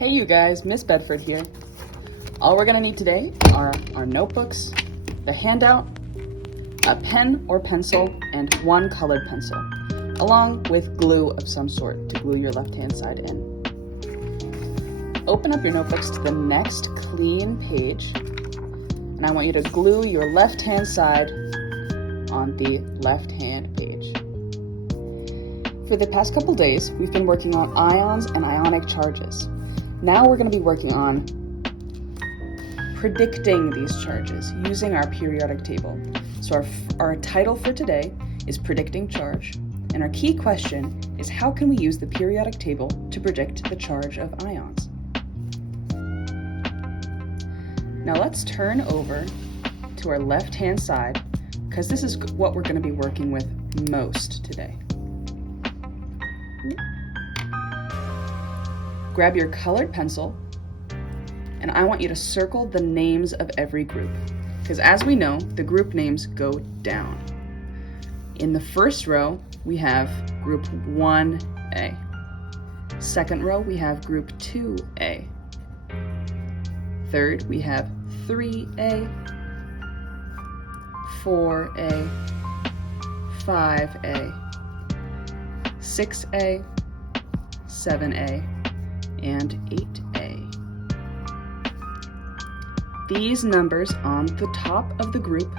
Hey you guys, Miss Bedford here. All we're gonna need today are our notebooks, the handout, a pen or pencil, and one colored pencil, along with glue of some sort to glue your left-hand side in. Open up your notebooks to the next clean page, and I want you to glue your left-hand side on the left-hand page. For the past couple days, we've been working on ions and ionic charges. Now we're going to be working on predicting these charges using our periodic table. So our title for today is Predicting Charge, and our key question is how can we use the periodic table to predict the charge of ions? Now let's turn over to our left-hand side because this is what we're going to be working with most today. Grab your colored pencil, and I want you to circle the names of every group, because as we know, the group names go down. In the first row, we have group 1A. Second row, we have group 2A. Third, we have 3A, 4A, 5A, 6A, 7A, and 8A. These numbers on the top of the group,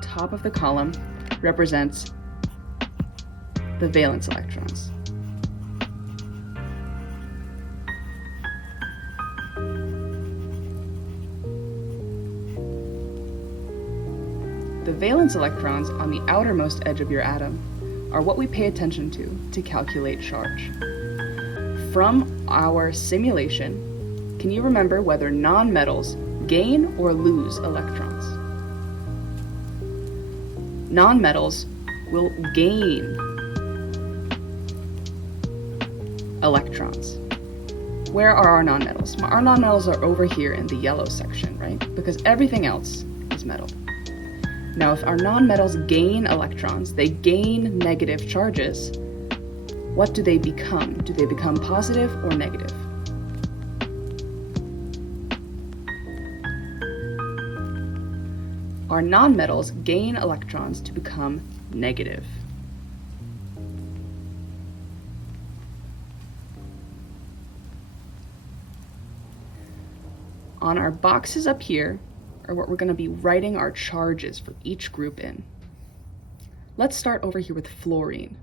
top of the column, represents the valence electrons. The valence electrons on the outermost edge of your atom are what we pay attention to calculate charge. From our simulation, can you remember whether nonmetals gain or lose electrons? Nonmetals will gain electrons. Where are our nonmetals? Our nonmetals are over here in the yellow section, right? Because everything else is metal. Now, if our nonmetals gain electrons, they gain negative charges. What do they become? Do they become positive or negative? Our nonmetals gain electrons to become negative. On our boxes up here are what we're going to be writing our charges for each group in. Let's start over here with fluorine.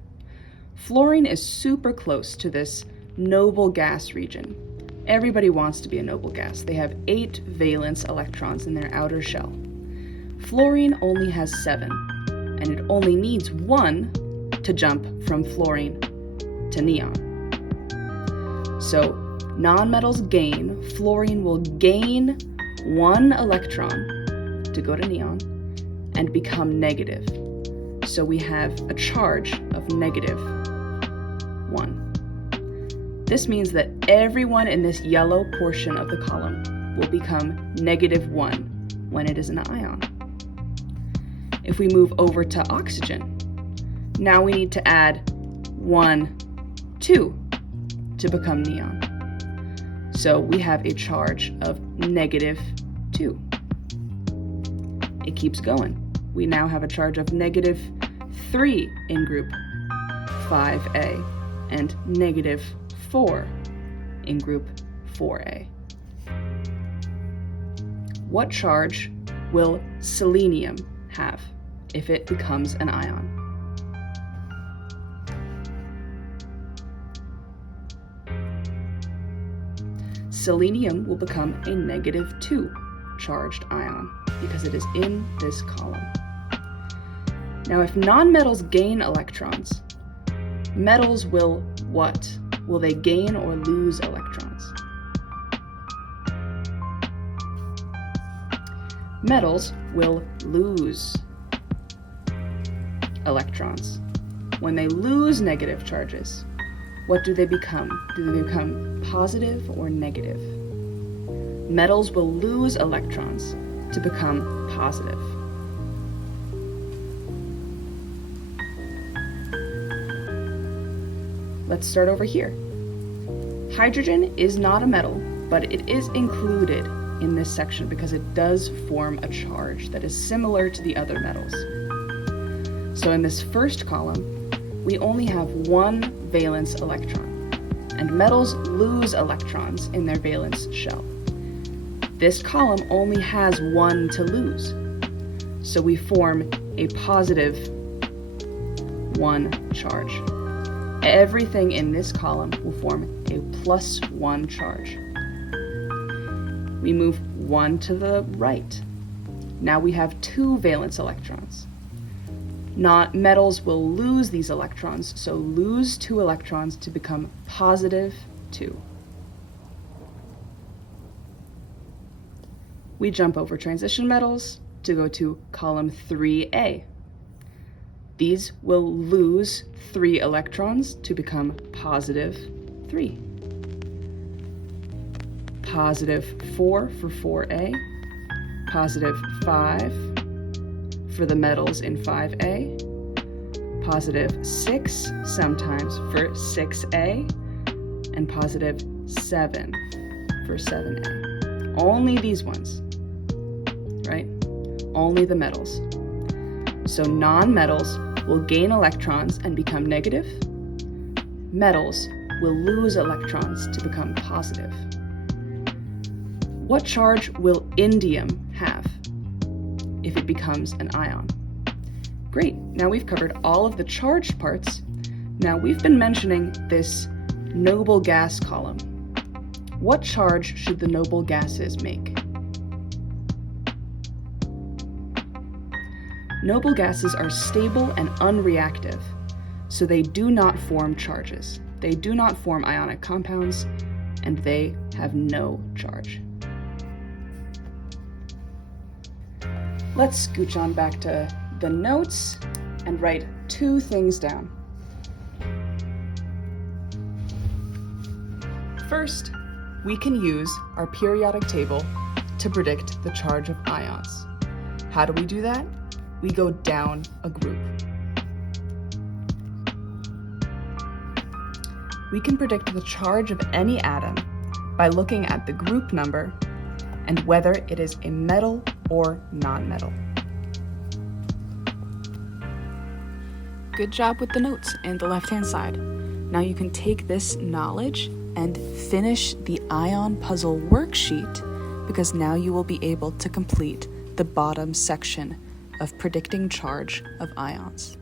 Fluorine is super close to this noble gas region. Everybody wants to be a noble gas. They have 8 valence electrons in their outer shell. Fluorine only has 7, and it only needs 1 to jump from fluorine to neon. So nonmetals gain, fluorine will gain 1 electron to go to neon and become negative. So we have a charge of negative 1. This means that everyone in this yellow portion of the column will become negative 1 when it is an ion. If we move over to oxygen, now we need to add 1, 2 to become neon. So we have a charge of negative 2. It keeps going. We now have a charge of negative 3 in group 5A and negative 4 in group 4A. What charge will selenium have if it becomes an ion? Selenium will become a negative 2 charged ion because it is in this column. Now, if nonmetals gain electrons, metals will what? Will they gain or lose electrons? Metals will lose electrons. When they lose negative charges, what do they become? Do they become positive or negative? Metals will lose electrons to become positive. Let's start over here. Hydrogen is not a metal, but it is included in this section because it does form a charge that is similar to the other metals. So in this first column, we only have one valence electron, and metals lose electrons in their valence shell. This column only has one to lose, so we form a positive 1 charge. Everything in this column will form a +1 charge. We move 1 to the right. Now we have 2 valence electrons. Metals will lose these electrons, so lose 2 electrons to become +2. We jump over transition metals to go to column 3A. These will lose 3 electrons to become +3. +4 for 4A, +5 for the metals in 5A, +6 sometimes for 6A, and +7 for 7A. Only these ones, right? Only the metals. So non-metals will gain electrons and become negative. Metals will lose electrons to become positive. What charge will indium have if it becomes an ion? Great, now we've covered all of the charged parts. Now we've been mentioning this noble gas column. What charge should the noble gases make? Noble gases are stable and unreactive, so they do not form charges. They do not form ionic compounds, and they have no charge. Let's scooch on back to the notes and write 2 things down. First, we can use our periodic table to predict the charge of ions. How do we do that? We go down a group. We can predict the charge of any atom by looking at the group number and whether it is a metal or non-metal. Good job with the notes and the left-hand side. Now you can take this knowledge and finish the ion puzzle worksheet, because now you will be able to complete the bottom section of predicting charge of ions.